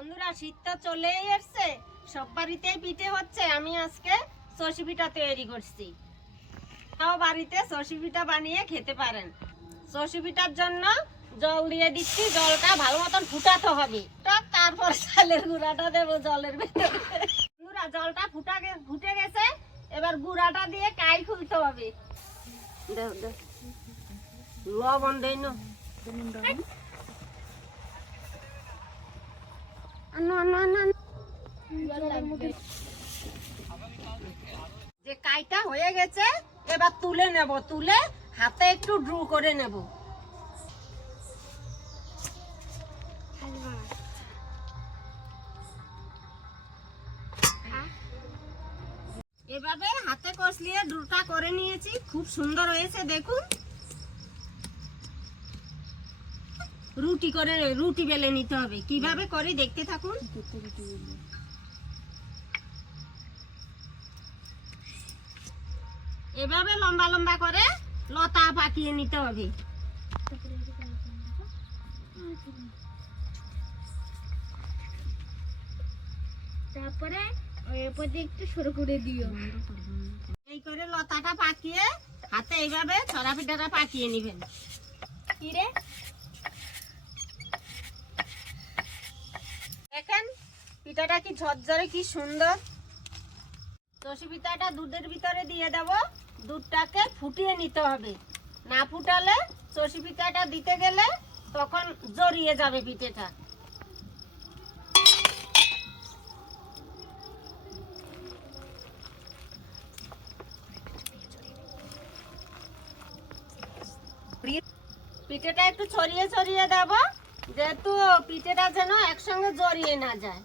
বন্ধুরা, শীত তো চলেই এসছে। সব বাড়িতেই পিঠে হচ্ছে। আমি আজকে সর্ষে পিঠা তৈরি করছি। তাও বাড়িতে সর্ষে পিঠা বানিয়ে খেতে পারেন। সর্ষে পিঠার জন্য জল দিয়ে দিচ্ছি। জলটা ভালো মতন ফুটাতে হবে। তারপর চালের গুঁড়াটা দেবো জলের ভেতরে। বন্ধুরা, জলটা ফুটা ফুটে গেছে। এবার গুঁড়াটা দিয়ে কাই খুলতে হবে। লবণ দেই না। যে কাইটা হয়ে গেছে, এবার তুলে নেব, তুলে হাতে একটু ড্রু করে নেব। এভাবে হাতে কষলিয়ে ড্রুটা করে নিয়েছি, খুব সুন্দর হয়েছে, দেখুন। রুটি করে রুটি বেলে নিতে হবে। কীভাবে করি দেখতে থাকুন। এভাবে লম্বা লম্বা করে লতা পাকিয়ে নিতে হবে। তারপরে একটু সরু করে দিও। এই করে লতাটা পাকিয়ে হাতে এইভাবে ছড়া পিঠাটা পাকিয়ে নিবেন। কিরে দেখেন, পিঠাটা কি ঝরঝরে, কি সুন্দর। চষি পিঠাটা দুধের ভিতরে দিয়ে দেব। দুধটাকে ফুটিয়ে নিতে হবে। না ফুটালে চষি পিঠাটা দিতে গেলে তখন জড়িয়ে যাবে পিঠেটা। পিঠেটা একটু ছড়িয়ে ছড়িয়ে দেব। যেহেতু পিঠেটা যেন একসঙ্গে জড়িয়ে না যায়।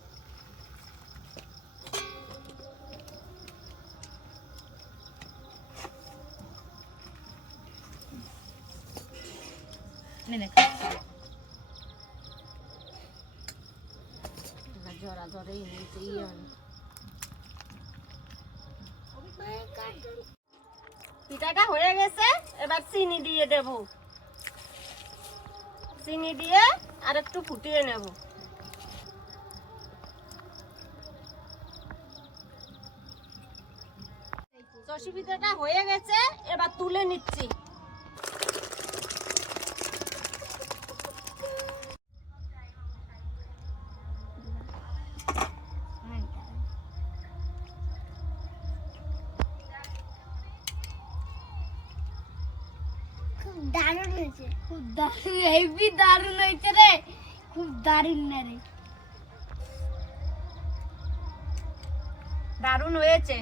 জড়া জড়াই নিতে ইয়ে পিঠাটা হয়ে গেছে এবার চিনি দিয়ে দেব। চিনি দিয়ে আর একটু ফুটিয়ে নেব। চষি পিঠাটা হয়ে গেছে এবার তুলে নিচ্ছি। খুব দারুণ হয়েছে। খুব দারুণ হেভি দারুণ হয়েছে রে। খুব দারুণ না রে। দারুণ হয়েছে।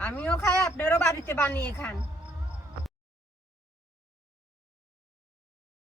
আমিও খাই আপনারও বাড়িতে বানিয়ে খান।